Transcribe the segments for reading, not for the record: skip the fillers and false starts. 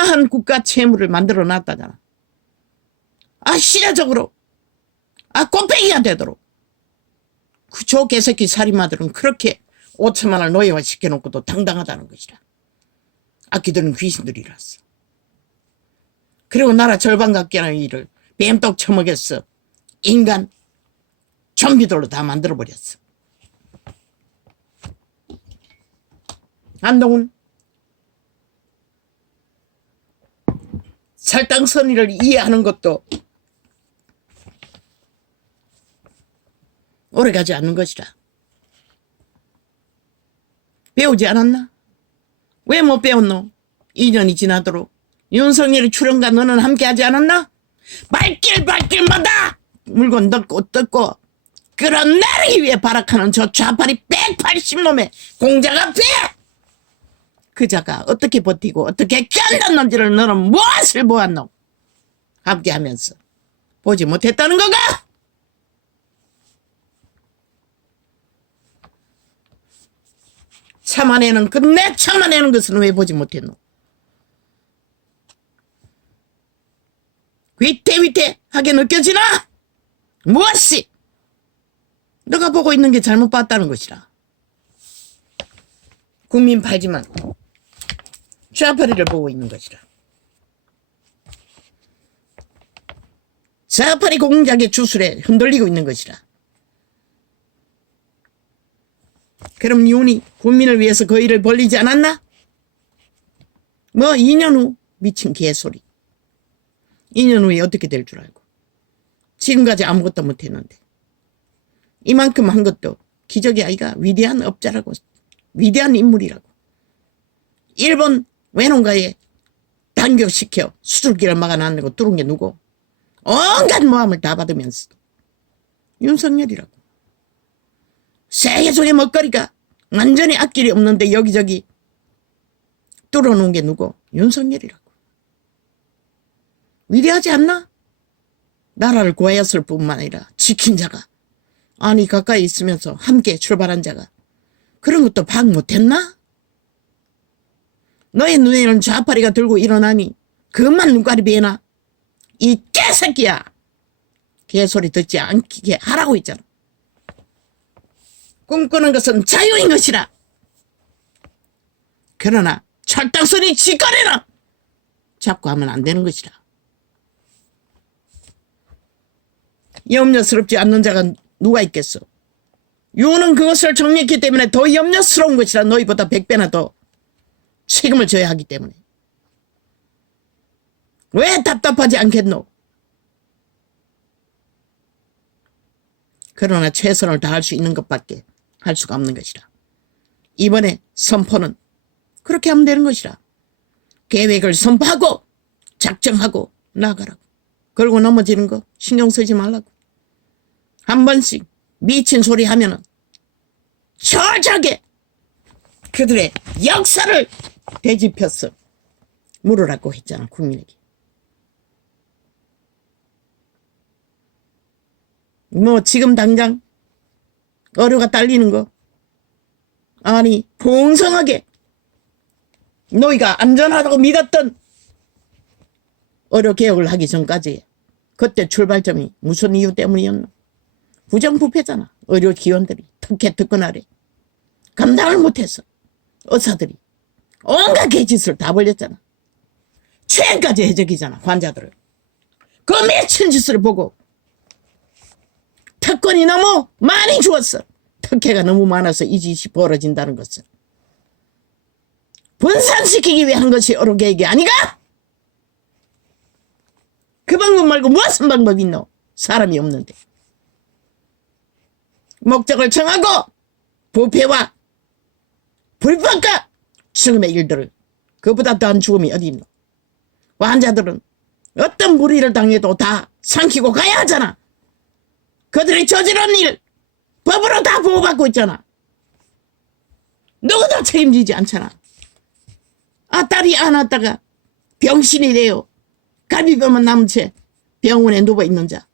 어마어마한 국가 채무를 만들어 놨다잖아. 시대적으로 꼴빼기가 되도록. 저 개새끼 살인마들은 그렇게 5천만 원을 노예화 시켜놓고도 당당하다는 것이라. 그들은 귀신들이라서. 그리고 나라 절반 가까이의 일을 뱀떡 처먹였어. 인간 좀비들로 다 만들어버렸어. 한동훈 살땅선이를 이해하는 것도 오래가지 않는 것이라. 배우지 않았나? 왜 못 배웠노? 2년이 지나도록. 윤석열이 출연과 너는 함께하지 않았나? 발길마다 물건 뜯고 끌어내리기 위해 발악하는 저 좌파리 180놈의 공작 앞에 그 자가 어떻게 버티고 어떻게 견뎠는지를 너는 무엇을 보았노? 함께하면서 보지 못했다는 거가? 참아내는 끝내 참아내는 것은 왜 보지 못했노? 위태위태하게 느껴지나? 무엇이? 너가 보고 있는 게 잘못 봤다는 것이라. 국민 팔지만 좌파리를 보고 있는 것이라. 좌파리 공작의 주술에 흔들리고 있는 것이라. 그럼 윤이 국민을 위해서 그 일을 벌리지 않았나? 2년 후 미친 개소리. 2년 후에 어떻게 될 줄 알고. 지금까지 아무것도 못했는데. 이만큼 한 것도 기적이 아이가. 위대한 업자라고. 위대한 인물이라고. 일본 외농가에 단교시켜 수술기를 막아놨고 뚫은 게 누구? 온갖 모함을 다 받으면서 윤석열이라고. 세계 속의 먹거리가 완전히 앞길이 없는데 여기저기 뚫어놓은 게 누구? 윤석열이라고. 위대하지 않나? 나라를 구하였을 뿐만 아니라 지킨 자가. 가까이 있으면서 함께 출발한 자가. 그런 것도 파악 못했나? 너의 눈에는 좌파리가 들고 일어나니 그것만 눈깔이 비해나? 이 개새끼야. 개소리 듣지 않게 하라고 했잖아. 꿈꾸는 것은 자유인 것이라. 그러나 철당선이 짓거리는 자꾸 하면 안 되는 것이라. 염려스럽지 않는 자가 누가 있겠어? 유는 그것을 정리했기 때문에 더 염려스러운 것이라. 너희보다 100배나 더 책임을 져야 하기 때문에. 왜 답답하지 않겠노? 그러나 최선을 다할 수 있는 것밖에 할 수가 없는 것이라. 이번에 선포는 그렇게 하면 되는 것이라. 계획을 선포하고 작정하고 나가라고. 그러고 넘어지는 거 신경 쓰지 말라고. 한 번씩 미친 소리 하면은 철저하게 그들의 역사를 되짚혀서 물으라고 했잖아, 국민에게. 지금 당장 어려가 딸리는 거. 풍성하게 너희가 안전하다고 믿었던 어려 개혁을 하기 전까지 그때 출발점이 무슨 이유 때문이었나? 부정부패잖아. 의료 기관들이 특혜 특권 아래 감당을 못해서 의사들이 온갖 개짓을 다 벌렸잖아. 최근까지 해적이잖아, 환자들을. 그 미친 짓을 보고 특권이 너무 많이 죽었어. 특혜가 너무 많아서 이 짓이 벌어진다는 것을 분산시키기 위한 것이 어려 개혁이 아니가? 그 방법 말고 무슨 방법이 있노? 사람이 없는데. 목적을 정하고 부패와 불법과 죽음의 일들을, 그보다 더한 죽음이 어디 있노? 환자들은 어떤 무리를 당해도 다 삼키고 가야 하잖아. 그들이 저지른 일 법으로 다 보호받고 있잖아. 누구도 책임지지 않잖아. 딸이 안 왔다가 병신이 돼요. 갈비뼈만 남은 채 병원에 누워있는 자.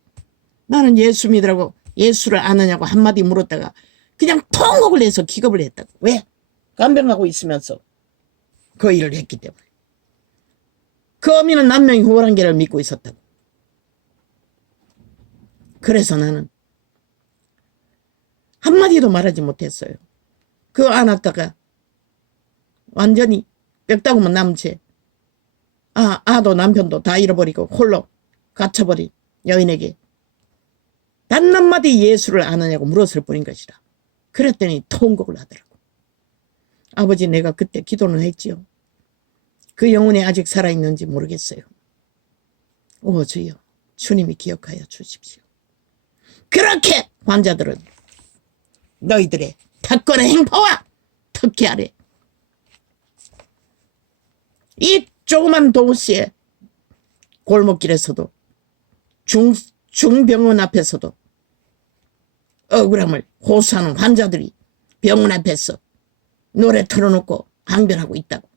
나는 예수 믿으라고 예수를 아느냐고 한마디 물었다가 그냥 통곡을 해서 기겁을 했다고. 왜? 간병하고 있으면서 그 일을 했기 때문에. 그 어미는 남명이 호랑개를 믿고 있었다고. 그래서 나는 한마디도 말하지 못했어요. 그 안았다가 완전히 뼈다구만 남은 채 아도 남편도 다 잃어버리고 홀로 갇혀버린 여인에게 단 한마디 예수를 아느냐고 물었을 뿐인 것이라. 그랬더니 통곡을 하더라고. 아버지, 내가 그때 기도는 했지요. 그 영혼이 아직 살아있는지 모르겠어요. 오 주여, 주님이 기억하여 주십시오. 그렇게 환자들은 너희들의 탁월의 행포와 특기 아래 이 조그만 도시의 골목길에서도 중병원 앞에서도 억울함을 호소하는 환자들이 병원 앞에서 노래 틀어놓고 항변하고 있다고.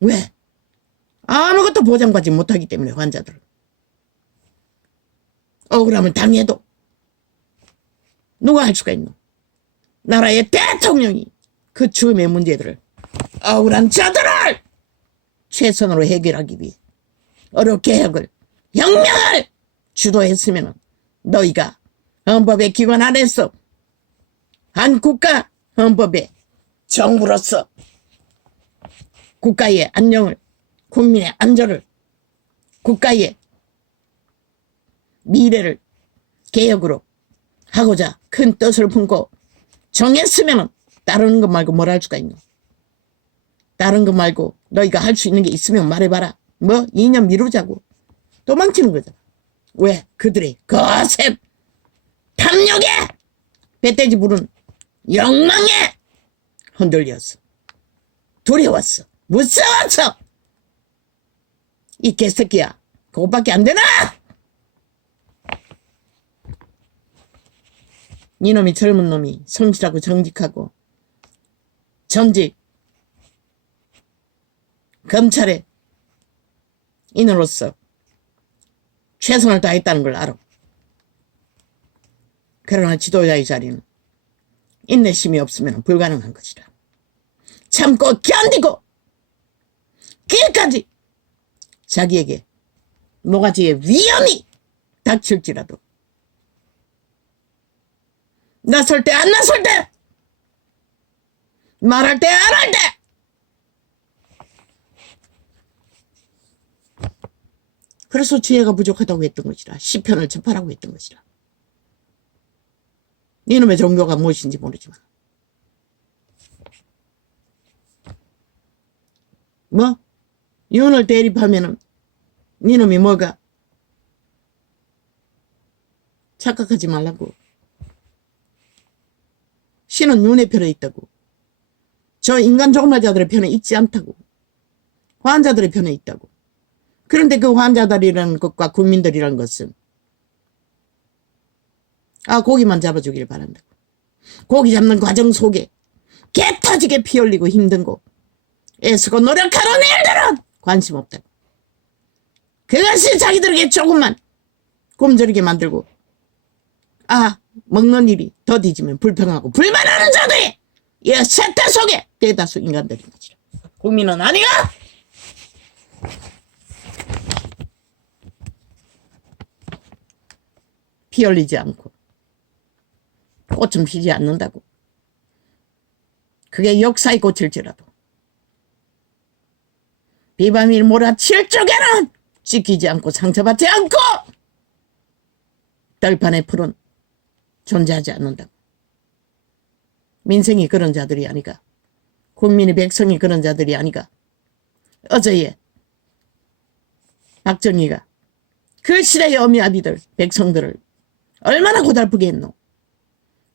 왜? 아무것도 보장받지 못하기 때문에 환자들은. 억울함을 당해도 누가 할 수가 있노? 나라의 대통령이 그 죽음의 문제들을 억울한 자들을 최선으로 해결하기 위해 어렵개혁을 혁명을 주도했으면 너희가 헌법의 기관 안에서 한 국가 헌법의 정부로서 국가의 안녕을, 국민의 안전을, 국가의 미래를 개혁으로 하고자 큰 뜻을 품고 정했으면 다른 것 말고 뭘 할 수가 있노? 다른 거 말고 너희가 할 수 있는 게 있으면 말해봐라. 뭐 2년 미루자고 도망치는 거잖아. 왜? 그들의 거센 탐욕에 배돼지 부른 욕망에 흔들렸어. 두려웠어. 무서웠어. 이 개새끼야, 그것밖에 안 되나? 이놈이 젊은 놈이 성실하고 정직하고 전직 검찰의 인으로서 최선을 다했다는 걸 알아. 그러나 지도자의 자리는 인내심이 없으면 불가능한 것이라. 참고 견디고 끝까지 자기에게 모가지에 위험이 닥칠지라도 나설 때 안 나설 때 말할 때 안 할 때 그래서 지혜가 부족하다고 했던 것이라. 시편을 접하라고 했던 것이라. 이놈의 종교가 무엇인지 모르지만 뭐 윤을 대립하면은 이놈이 뭐가 착각하지 말라고. 신은 윤의 편에 있다고. 저 인간 종말자들의 편에 있지 않다고. 환자들의 편에 있다고. 그런데 그 환자들이라는 것과 국민들이라는 것은 고기만 잡아주길 바란다고. 고기 잡는 과정 속에 개 터지게 피 흘리고 힘든고 애쓰고 노력하는 일들은 관심 없다고. 그것이 자기들에게 조금만 곰저리게 만들고 먹는 일이 더디지면 불평하고 불만하는 자들이 이 세태 속에 대다수 인간들인 거지. 국민은 아니야. 피 흘리지 않고 꽃은 피지 않는다고. 그게 역사의 꽃일지라도 비바람이 몰아칠 적에는 찢기지 않고 상처받지 않고 들판의 풀은 존재하지 않는다고. 민생이 그런 자들이 아니가. 국민의 백성이 그런 자들이 아니가. 어제에 박정희가 그 시대의 어미아비들 백성들을 얼마나 고달프게 했노.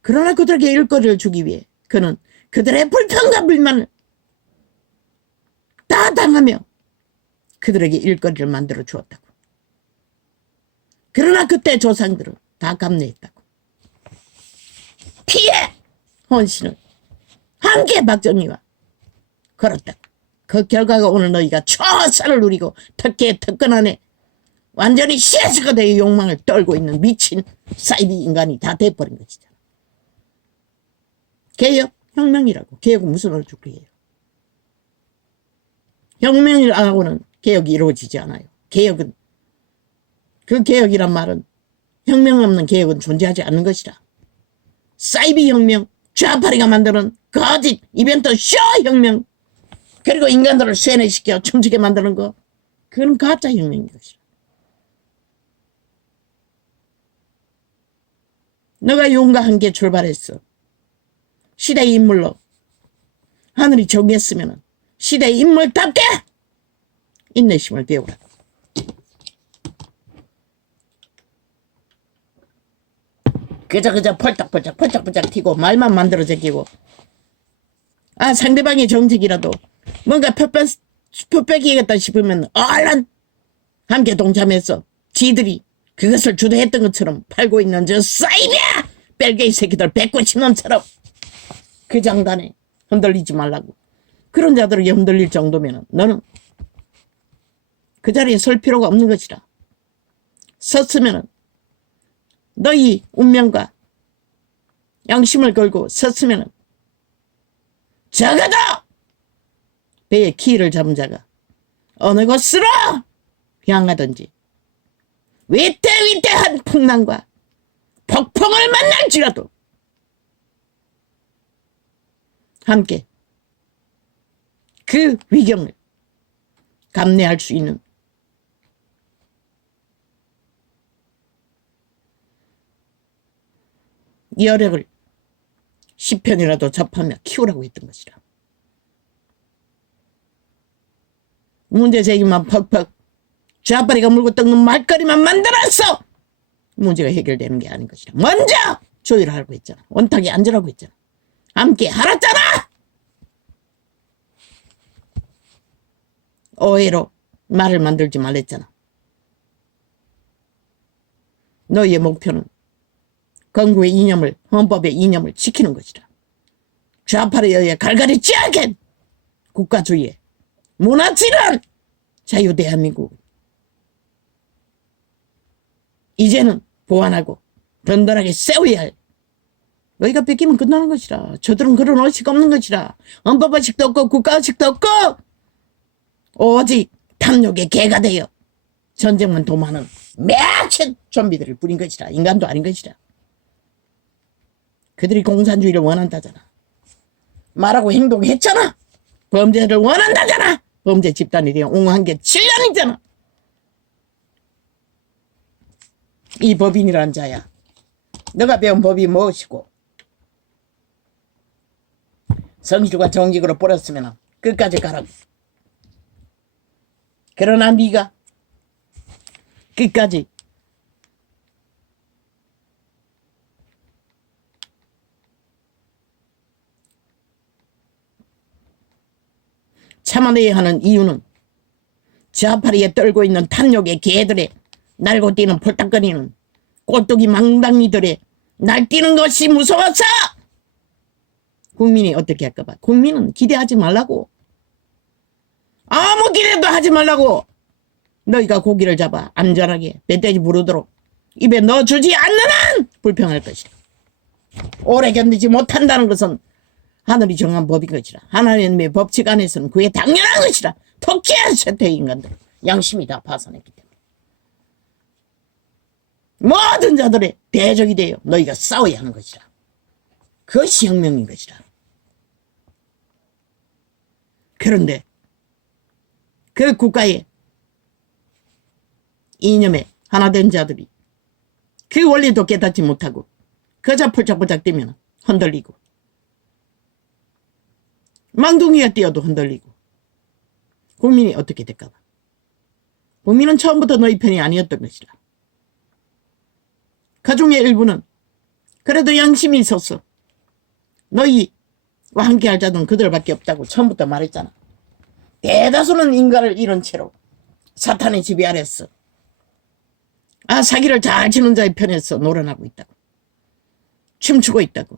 그러나 그들에게 일거리를 주기 위해 그는 그들의 불평과 불만을 다 당하며 그들에게 일거리를 만들어 주었다고. 그러나 그때 조상들은 다 감내했다고. 피해 헌신을 함께 박정희와 걸었다고. 그 결과가 오늘 너희가 초선을 누리고 특기에 특권 안에 완전히 시에서가대의 욕망을 떨고 있는 미친 사이비 인간이 다 돼버린 것이잖아. 개혁 혁명이라고. 개혁은 무슨 얼죽이에요. 혁명이라고는 개혁이 이루어지지 않아요. 개혁은, 그 개혁이란 말은 혁명 없는 개혁은 존재하지 않는 것이라. 사이비 혁명, 좌파리가 만드는 거짓 이벤트 쇼 혁명, 그리고 인간들을 쇠뇌시켜 춤추게 만드는 거, 그건 가짜 혁명인 것이라. 너가 용과 함께 출발했어. 시대의 인물로 하늘이 정했으면 시대의 인물답게 인내심을 배우라. 그저 펄짝펄짝 튀고 말만 만들어 제끼고, 아 상대방의 정책이라도 뭔가 펴빼기겠다 싶으면 얼른 함께 동참해서 지들이 그것을 주도했던 것처럼 팔고 있는 저 사이비야 벨게이 새끼들 190놈처럼 그 장단에 흔들리지 말라고. 그런 자들에게 흔들릴 정도면 너는 그 자리에 설 필요가 없는 것이라. 섰으면 너희 운명과 양심을 걸고 섰으면 적어도 배의 키를 잡은 자가 어느 곳으로 향하든지 위태위태한 풍랑과 폭풍을 만날지라도 함께 그 위경을 감내할 수 있는 여력을 10편이라도 접하며 키우라고 했던 것이라. 문제 제기만 퍽퍽 좌파리가 물고 뜯는 말거리만 만들었어 문제가 해결되는 게 아닌 것이라. 먼저 조율하라고 했잖아. 원탁에 앉으라고 했잖아. 함께 하랐잖아. 오해로 말을 만들지 말랬잖아. 너희의 목표는 건국의 이념을, 헌법의 이념을 지키는 것이라. 좌파에 의해 갈갈이 않게 국가주의에 무너지는 자유 대한민국 이제는 보완하고 든든하게 세워야 할. 너희가 뺏기면 끝나는 것이라. 저들은 그런 의식 없는 것이라. 헌법의식도 없고 국가의식도 없고 오직 탐욕의 개가 되어 전쟁만 도모하는 매친 좀비들을 뿌린 것이라. 인간도 아닌 것이라. 그들이 공산주의를 원한다잖아. 말하고 행동했잖아. 범죄를 원한다잖아. 범죄 집단에 대한 옹호한 게 7년이잖아. 이 법인이란 자야. 너가 배운 법이 무엇이고 성실과 정직으로 뿌렸으면 끝까지 가라고. 그러나 네가 끝까지 참아내야 하는 이유는 좌파리에 떨고 있는 탐욕의 개들의 날고 뛰는 폴딱거리는 꼴뚜기 망당이들의 날뛰는 것이 무서워서 국민이 어떻게 할까봐. 국민은 기대하지 말라고. 아무 기대도 하지 말라고. 너희가 고기를 잡아 안전하게 멧돼지 부르도록 입에 넣어주지 않는 한 불평할 것이다. 오래 견디지 못한다는 것은 하늘이 정한 법인 것이라. 하나님의 법칙 안에서는 그게 당연한 것이라. 특히나 쇠퇴 인간들 양심이 다 파산했기 때문에 모든 자들의 대적이 되어 너희가 싸워야 하는 것이라. 그것이 혁명인 것이라. 그런데 그 국가의 이념에 하나 된 자들이 그 원리도 깨닫지 못하고 그저 펄짝펄짝 뛰면 흔들리고 망둥이가 뛰어도 흔들리고 국민이 어떻게 될까봐. 국민은 처음부터 너희 편이 아니었던 것이라. 그 중에 일부는 그래도 양심이 있었어. 너희와 함께할 자는 그들밖에 없다고 처음부터 말했잖아. 대다수는 인간을 잃은 채로 사탄의 지배 아래서 사기를 잘 치는 자의 편에서 노련하고 있다고. 춤추고 있다고.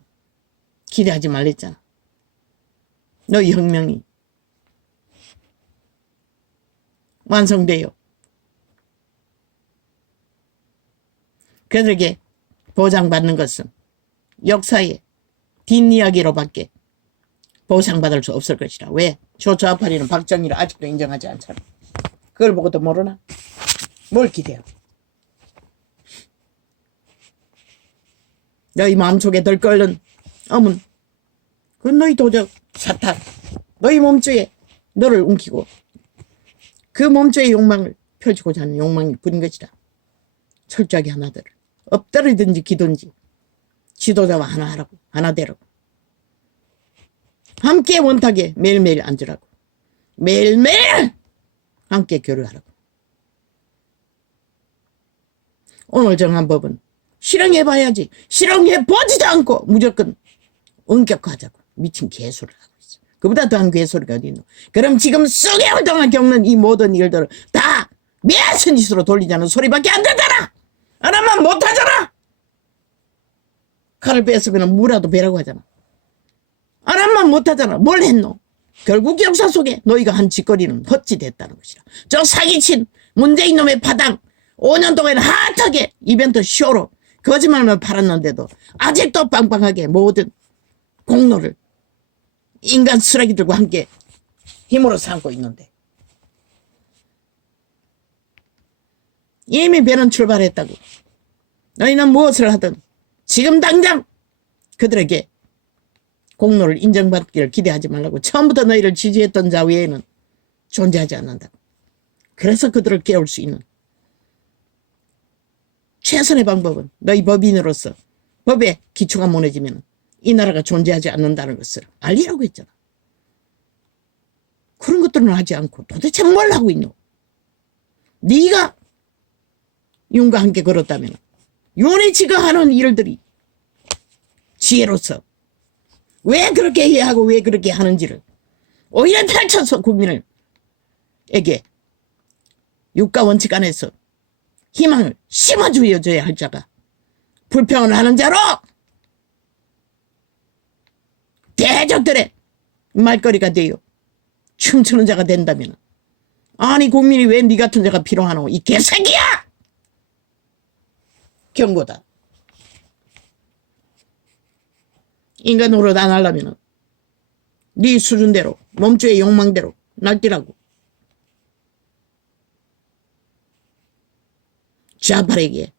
기대하지 말랬잖아. 너희 혁명이 완성돼요. 그들에게 보장받는 것은 역사의 뒷이야기로밖에 보상받을 수 없을 것이라. 왜? 조좌파리는 박정희를 아직도 인정하지 않잖아. 그걸 보고도 모르나? 뭘 기대해? 너희 마음속에 들끓는 어문, 그건 너희 도적 사탄, 너희 몸주에 너를 움키고 그 몸주의 욕망을 펼치고자 하는 욕망이 부린 것이다. 철저하게 하나대로 엎드리든지 기든지 지도자와 하나 하라고, 하나 되라고, 함께 원탁에 매일매일 앉으라고, 매일매일 함께 교류하라고. 오늘 정한 법은 실행해봐야지. 실행해보지도 않고 무조건 엄격하자고 미친 개소리를 하고 있어. 그보다 더한 개소리가 어디 있노. 그럼 지금 수개월 동안 겪는 이 모든 일들을 다 미친 짓으로 돌리자는 소리밖에 안 되잖아. 하나만 못하잖아. 칼을 뺐으면 무라도 베라고 하잖아. 하나만 못하잖아. 뭘 했노. 결국 역사 속에 너희가 한 짓거리는 헛짓했다는 것이라. 저 사기친 문재인 놈의 파당 5년 동안 핫하게 이벤트 쇼로 거짓말만 팔았는데도 아직도 빵빵하게 모든 공로를 인간 쓰레기들과 함께 힘으로 삼고 있는데, 이미 배는 출발했다고. 너희는 무엇을 하든 지금 당장 그들에게 공로를 인정받기를 기대하지 말라고. 처음부터 너희를 지지했던 자 외에는 존재하지 않는다고. 그래서 그들을 깨울 수 있는 최선의 방법은 너희 법인으로서 법에 기초가 무너지면 이 나라가 존재하지 않는다는 것을 알리라고 했잖아. 그런 것들은 하지 않고 도대체 뭘 하고 있노. 네가 윤과 함께 걸었다면 윤이 지가 하는 일들이 지혜로서 왜 그렇게 해야 하고 왜 그렇게 하는지를 오히려 펼쳐서 국민에게 육가 원칙 안에서 희망을 심어주어줘야 할 자가 불평을 하는 자로 대적들의 말거리가 되어 춤추는 자가 된다면, 아니 국민이 왜 네 같은 자가 필요하노 이 개새끼야. 경고다. 인간 노릇 안 하려면 네 수준대로 몸주의 욕망대로 날뛰라고. 좌파에게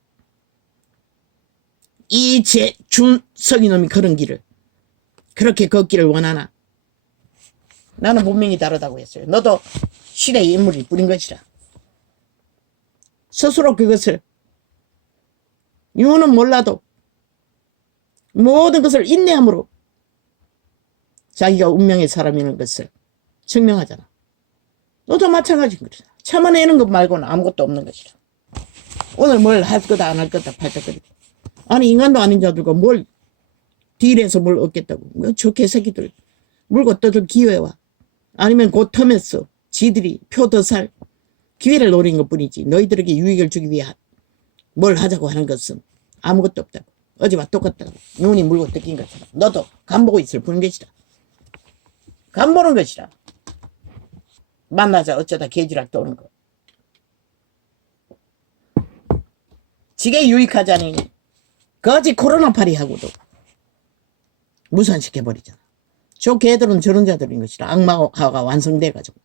이 준석이 놈이 그런 길을 그렇게 걷기를 원하나. 나는 분명히 다르다고 했어요. 너도 시대의 인물이 뿌린 것이라. 스스로 그것을 유는 몰라도 모든 것을 인내함으로 자기가 운명의 사람이라는 것을 증명하잖아. 너도 마찬가지인 것이다. 참아내는 것 말고는 아무것도 없는 것이라. 오늘 뭘 할 거다 안 할 거다 팔딱거리고, 아니 인간도 아닌 자들과 뭘 딜해서 뭘 얻겠다고. 저 개새끼들 물고 떠들 기회와 아니면 그 텀에서 지들이 표 더 살 기회를 노린 것뿐이지 너희들에게 유익을 주기 위해 뭘 하자고 하는 것은 아무것도 없다고. 어제와 똑같다고. 눈이 물고 뜯긴 것처럼 너도 간보고 있을 뿐인 것이다. 간보는 것이라. 만나자 어쩌다 개지락 떠오는 거. 지게 유익하지 않으니 거지 코로나 파리하고도 무산시켜버리잖아. 저 개들은 저런 자들인 것이라. 악마가 완성돼가지고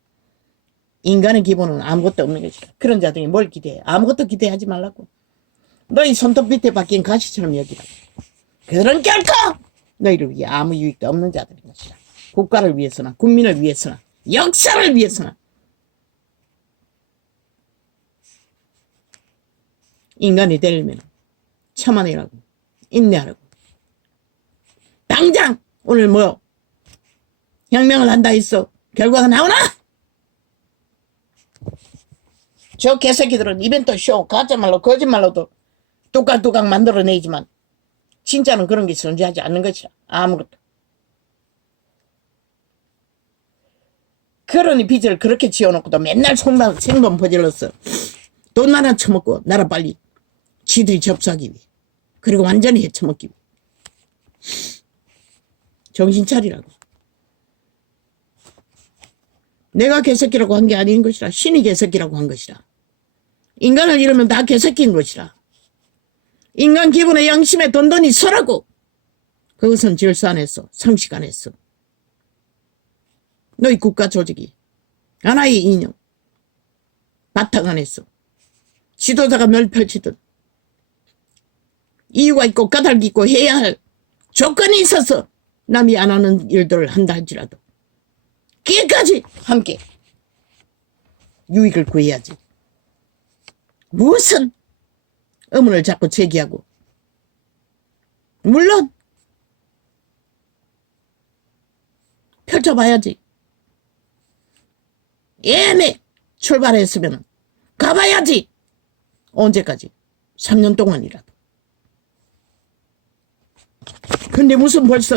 인간의 기본은 아무것도 없는 것이라. 그런 자들이 뭘 기대해. 아무것도 기대하지 말라고. 너희 손톱 밑에 박힌 가시처럼 여기라고. 그들은 결코 너희를 위해 아무 유익도 없는 자들인 것이라. 국가를 위해서나 국민을 위해서나 역사를 위해서나 인간이 되려면 참아내라고, 인내하라고. 당장 오늘 뭐 혁명을 한다 했어. 결과가 나오나? 저 개새끼들은 이벤트 쇼 가짜말로 거짓말로도 뚜깍뚜깍 만들어내지만 진짜는 그런 게 존재하지 않는 것이야. 아무것도. 그러니 빚을 그렇게 지어놓고도 맨날 생돈 퍼질렀어. 돈 하나 처먹고 나라 빨리 지들이 접수하기 위해. 그리고 완전히 헤쳐먹기 위해. 정신 차리라고. 내가 개새끼라고 한 게 아닌 것이라. 신이 개새끼라고 한 것이라. 인간을 이러면 다 개새끼인 것이라. 인간 기본의 양심에 던던히 서라고. 그것은 질서 안에서, 상식 안에서 너희 국가 조직이 하나의 이념 바탕 안에서 지도자가 뭘 펼치든 이유가 있고 까닭이 있고 해야 할 조건이 있어서 남이 안 하는 일들을 한다 할지라도 끝까지 함께 유익을 구해야지. 무슨 의문을 자꾸 제기하고. 물론 펼쳐봐야지. 얘네 출발했으면 가봐야지. 언제까지? 3년 동안이라도. 근데 무슨 벌써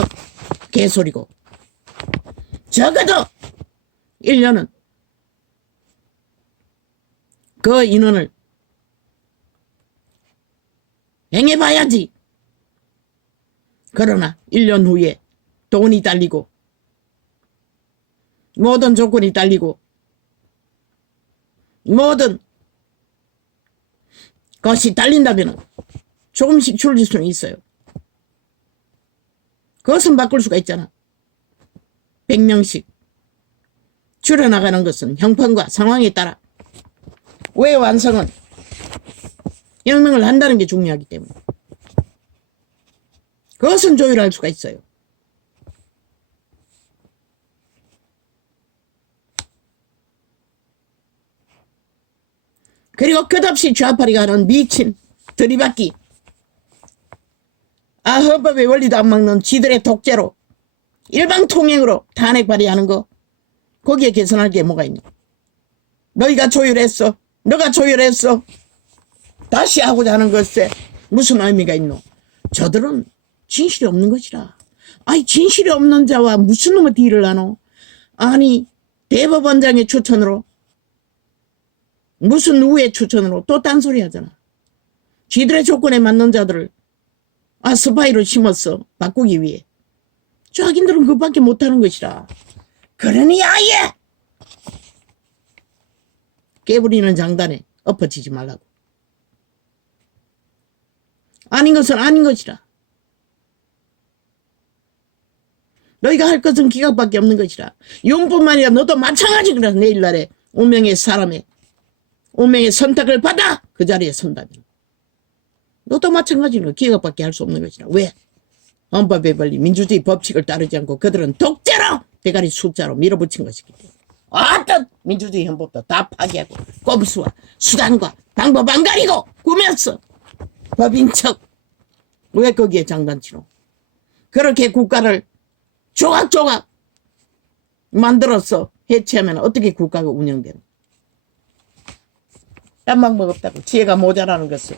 개소리고. 적어도 1년은 그 인원을 행해봐야지. 그러나 1년 후에 돈이 딸리고 모든 조건이 딸리고 모든 것이 딸린다면 조금씩 줄일 수는 있어요. 그것은 바꿀 수가 있잖아. 100명씩 줄여나가는 것은 형편과 상황에 따라 왜 완성은 혁명을 한다는 게 중요하기 때문에 그것은 조율할 수가 있어요. 그리고 끝없이 좌파리가 하는 미친 들이받기, 헌법의 원리도 안 막는 지들의 독재로 일방통행으로 탄핵 발의하는 거, 거기에 개선할 게 뭐가 있냐. 너희가 조율했어, 너가 조율했어, 다시 하고자 하는 것에 무슨 의미가 있노. 저들은 진실이 없는 것이라. 아니 진실이 없는 자와 무슨 놈의 딜을 하노. 아니 대법원장의 추천으로 무슨 누구의 추천으로 또 딴소리 하잖아. 지들의 조건에 맞는 자들을 스파이로 심었어. 바꾸기 위해. 자기들은 그밖에 못하는 것이라. 그러니 아예 깨부리는 장단에 엎어지지 말라고. 아닌 것은 아닌 것이라. 너희가 할 것은 기각밖에 없는 것이라. 용뿐만 아니라 너도 마찬가지구나. 내일날에 운명의 사람의 운명의 선택을 받아 그 자리에 선다면 너도 마찬가지로 기각밖에 할 수 없는 것이라. 왜? 헌법의 권리 민주주의 법칙을 따르지 않고 그들은 독재로 대가리 숫자로 밀어붙인 것이기 때문에 어떤 민주주의 헌법도 다 파기하고 꼼수와 수단과 방법 안 가리고 꾸몄어. 법인 척. 왜 거기에 장단치노. 그렇게 국가를 조각조각 만들어서 해체하면 어떻게 국가가 운영되노. 딴 방법 없다고. 지혜가 모자라는 것을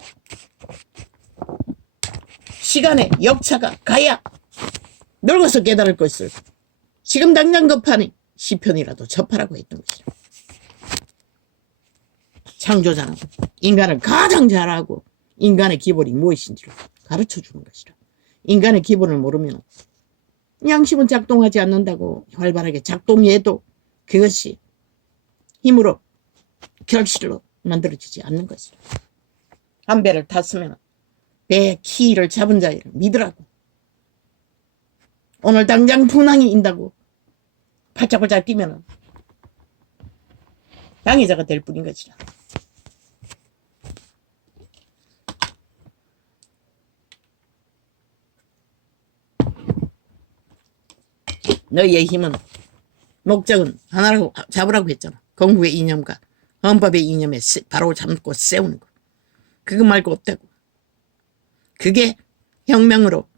시간의 역차가 가야 늙어서 깨달을 것을 지금 당장 급하니 시편이라도 접하라고 했던 것이죠. 창조자는 인간을 가장 잘하고 인간의 기본이 무엇인지를 가르쳐주는 것이라. 인간의 기본을 모르면 양심은 작동하지 않는다고. 활발하게 작동해도 그것이 힘으로 결실로 만들어지지 않는 것이라. 한 배를 탔으면 배의 키를 잡은 자를 믿으라고. 오늘 당장 풍랑이 인다고 팔짝팔짝 뛰면 당해자가 될 뿐인 것이라. 너희의 힘은 목적은 하나라고 잡으라고 했잖아. 건국의 이념과 헌법의 이념에 바로 잡고 세우는 거. 그거 말고 없다고. 그게 혁명으로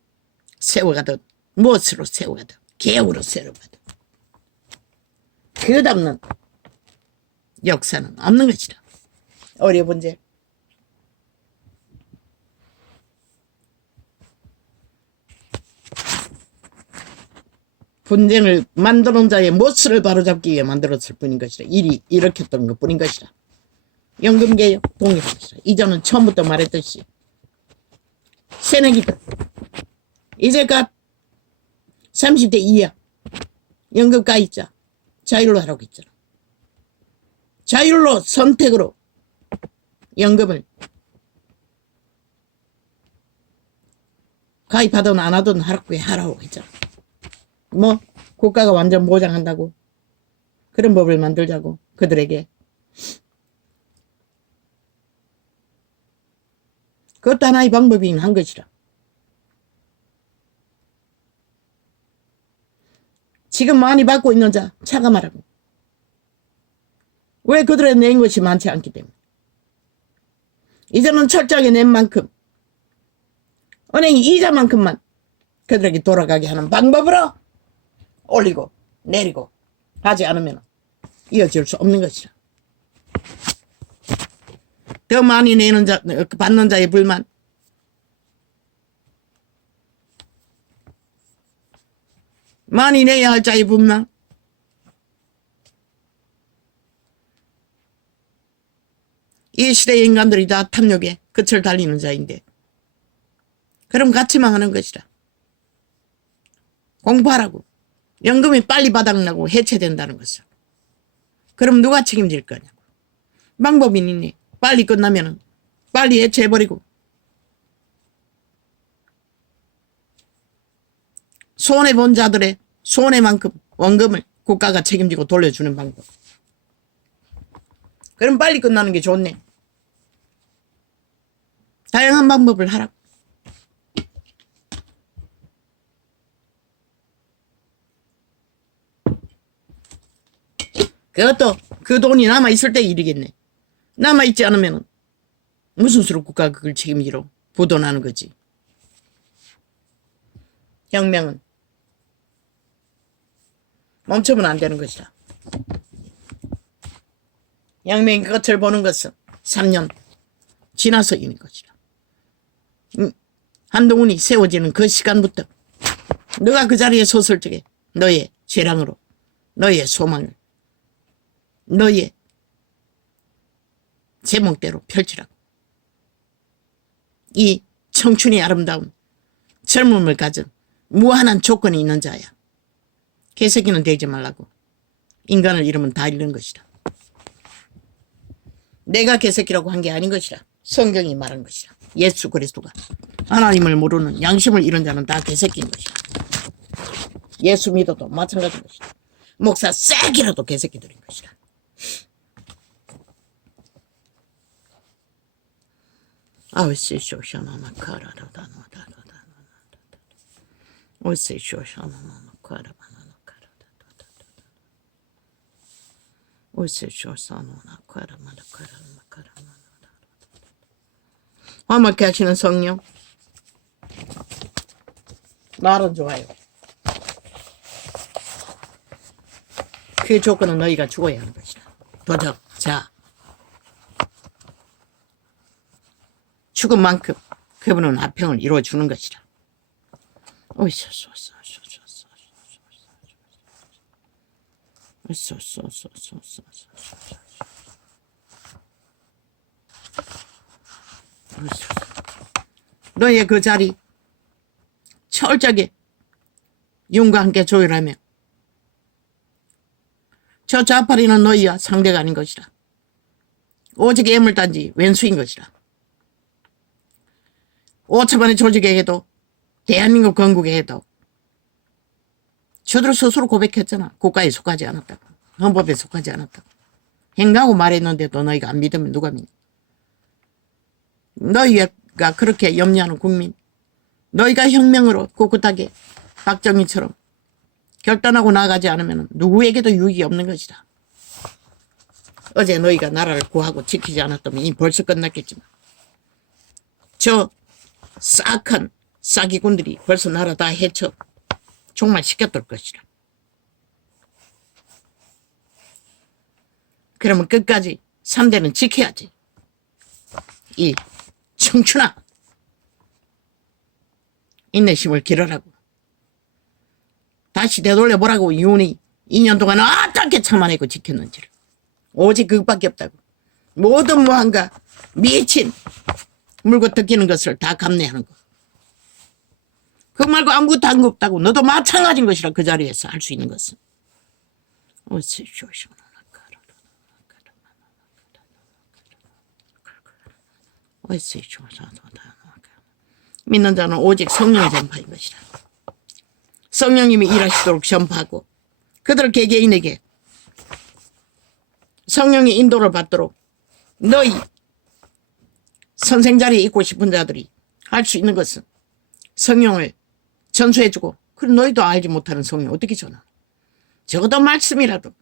세워가든 무엇으로 세워가든 개혁으로 세워가든 그 다음은 역사는 없는 것이라. 어려운 제 분쟁을 만드는 자의 모습을 바로잡기 위해 만들었을 뿐인 것이라. 일이 일으켰던 것 뿐인 것이라. 연금개혁 동일한 것이라. 이전은 처음부터 말했듯이 새내기들 이제껏 30대 이하 연금가입자 자율로 하라고 했잖아. 자율로 선택으로 연금을 가입하든 안 하든 하라고 했잖아. 뭐 국가가 완전 보장한다고. 그런 법을 만들자고 그들에게. 그것도 하나의 방법이긴 한 것이라. 지금 많이 받고 있는 자 차감하라고. 왜? 그들의 낸 것이 많지 않기 때문에. 이제는 철저하게 낸 만큼 은행이 이자만큼만 그들에게 돌아가게 하는 방법으로 올리고 내리고 하지 않으면 이어질 수 없는 것이라. 더 많이 내는 자, 받는 자의 불만, 많이 내야 할 자의 불만, 이 시대의 인간들이 다 탐욕에 끝을 달리는 자인데 그럼 같이 망하는 것이라. 공부하라고. 연금이 빨리 바닥나고 해체된다는 것을. 그럼 누가 책임질 거냐고. 방법이 있니? 빨리 끝나면 빨리 해체해버리고 손해본 자들의 손해만큼 원금을 국가가 책임지고 돌려주는 방법. 그럼 빨리 끝나는 게 좋네. 다양한 방법을 하라고. 그것도 그 돈이 남아있을 때 일이겠네. 남아있지 않으면 무슨 수로 국가가 그걸 책임지러 부도나는 거지. 혁명은 멈추면 안 되는 것이다. 혁명의 끝을 보는 것은 3년 지나서 있는 것이다. 한동훈이 세워지는 그 시간부터 너가 그 자리에 섰을 적에 너의 재량으로 너의 소망을 너의 제목대로 펼치라고. 이 청춘이 아름다운 젊음을 가진 무한한 조건이 있는 자야. 개새끼는 되지 말라고. 인간을 잃으면 다 잃는 것이다. 내가 개새끼라고 한 게 아닌 것이라. 성경이 말한 것이라. 예수 그리스도가 하나님을 모르는 양심을 잃은 자는 다 개새끼인 것이다. 예수 믿어도 마찬가지인 것이다. 목사 싹이라도 개새끼들인 것이다. 아우씨 쇼샤나나 카라라다나다다다다다 오씨 쇼샤나나 카라바나나 카라다다다다 오씨 쇼샤나나 카라마나 카라마 카라마나 화목케 하시는 성령 말은 좋아요. 그 조건은 너희가 죽어야 하는 것이다. 도적 자 죽은 만큼 그분은 화평을 이루어주는 것이라. 너의 그 자리 철저하게 윤과 함께 조율하며 저 좌파리는 너희와 상대가 아닌 것이라. 오직 애물단지 왼수인 것이라. 5천만의 조직에 해도 대한민국 건국에 해도 저들 스스로 고백했잖아. 국가에 속하지 않았다고. 헌법에 속하지 않았다고. 행하고 말했는데도 너희가 안 믿으면 누가 믿냐. 너희가 그렇게 염려하는 국민, 너희가 혁명으로 꿋꿋하게 박정희처럼 결단하고 나가지 않으면 누구에게도 유익이 없는 것이다. 어제 너희가 나라를 구하고 지키지 않았다면 이미 벌써 끝났겠지만 저 싹한 싸기꾼들이 벌써 나라 다 해쳐 종말시켰을 것이라. 그러면 끝까지 3대는 지켜야지. 이 청춘아 인내심을 기르라고. 다시 되돌려보라고. 윤이 2년 동안 어떻게 참아내고 지켰는지를. 오직 그것밖에 없다고. 모든 무한과 미친 물고 뜯기는 것을 다 감내하는 거. 그거 말고 아무것도 한 거 없다고. 너도 마찬가지인 것이라. 그 자리에서 할 수 있는 것은. 믿는 자는 오직 성령의 전파인 것이라. 성령님이 일하시도록 전파하고 그들 개개인에게 성령의 인도를 받도록 너희 선생 자리에 있고 싶은 자들이 할 수 있는 것은 성령을 전수해주고, 그럼 너희도 알지 못하는 성령 어떻게 전하? 적어도 말씀이라도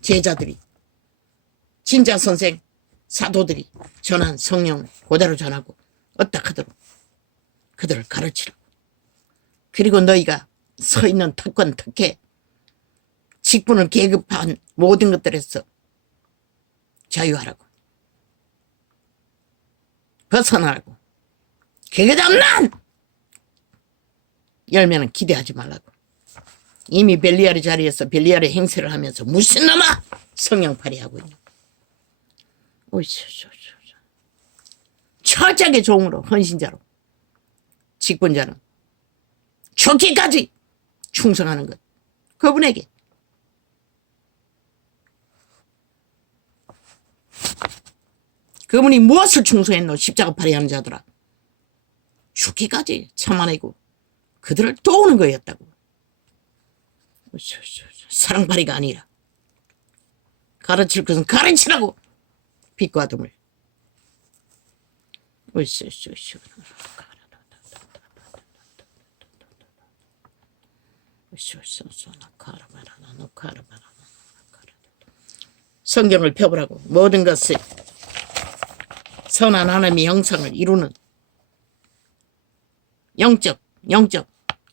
제자들이, 진짜 선생 사도들이 전한 성령을 그대로 전하고 어떡하도록 그들을 가르치라고. 그리고 너희가 서 있는 특권 특혜 직분을 계급한 모든 것들에서 자유하라고, 벗어나라고. 그게 답난 열매는 기대하지 말라고. 이미 벨리알의 자리에서 벨리알의 행세를 하면서 무슨 놈아 성령 발휘하고 있냐. 철저하게 종으로, 헌신자로, 직분자는 죽기까지 충성하는 것, 그분에게. 그분이 무엇을 충성했노? 십자가 발휘하는 자들아. 죽기까지 참아내고 그들을 도우는 거였다고. 사랑 발휘가 아니라 가르칠 것은 가르치라고. 빛과 어둠을. 성경을 펴보라고. 모든 것을 선한 하나님의 형상을 이루는 영적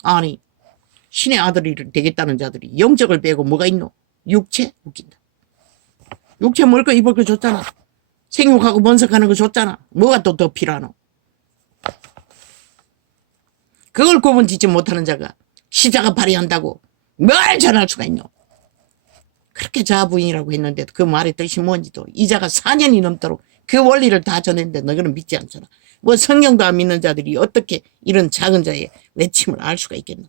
아니 신의 아들이 되겠다는 자들이 영적을 빼고 뭐가 있노? 육체? 웃긴다. 육체 먹을 거 입을 거 줬잖아. 생육하고 번성하는 거 줬잖아. 뭐가 또 더 필요하노? 그걸 구분 짓지 못하는 자가 십자가 발휘한다고 뭘 전할 수가 있노? 그렇게 자부인이라고 했는데도 그 말의 뜻이 뭔지도, 이 자가 4년이 넘도록 그 원리를 다 전했는데 너희는 믿지 않잖아. 뭐 성경도 안 믿는 자들이 어떻게 이런 작은 자의 외침을 알 수가 있겠노?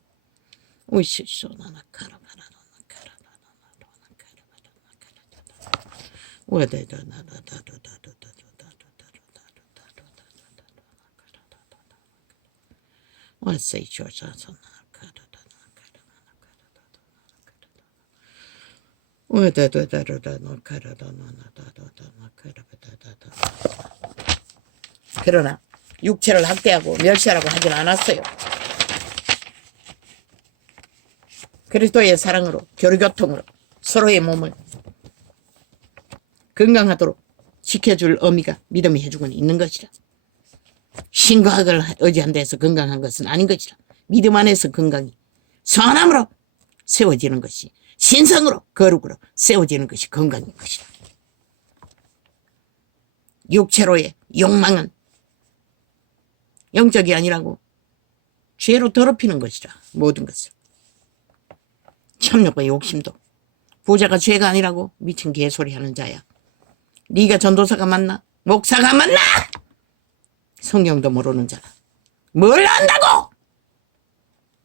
그러나 육체를 학대하고 멸시하라고 하진 않았어요. 그리스도의 사랑으로, 교류교통으로 서로의 몸을 건강하도록 지켜줄 의미가 믿음이 해주고는 있는 것이라. 신과학을 의지한 데서 건강한 것은 아닌 것이라. 믿음 안에서 건강이 선함으로 세워지는 것이, 신성으로 거룩으로 세워지는 것이 건강인 것이라. 육체로의 욕망은 영적이 아니라고. 죄로 더럽히는 것이라. 모든 것을. 참욕과 욕심도 부자가 죄가 아니라고. 미친 개소리 하는 자야. 네가 전도사가 맞나? 목사가 맞나? 성경도 모르는 자라 뭘 안다고?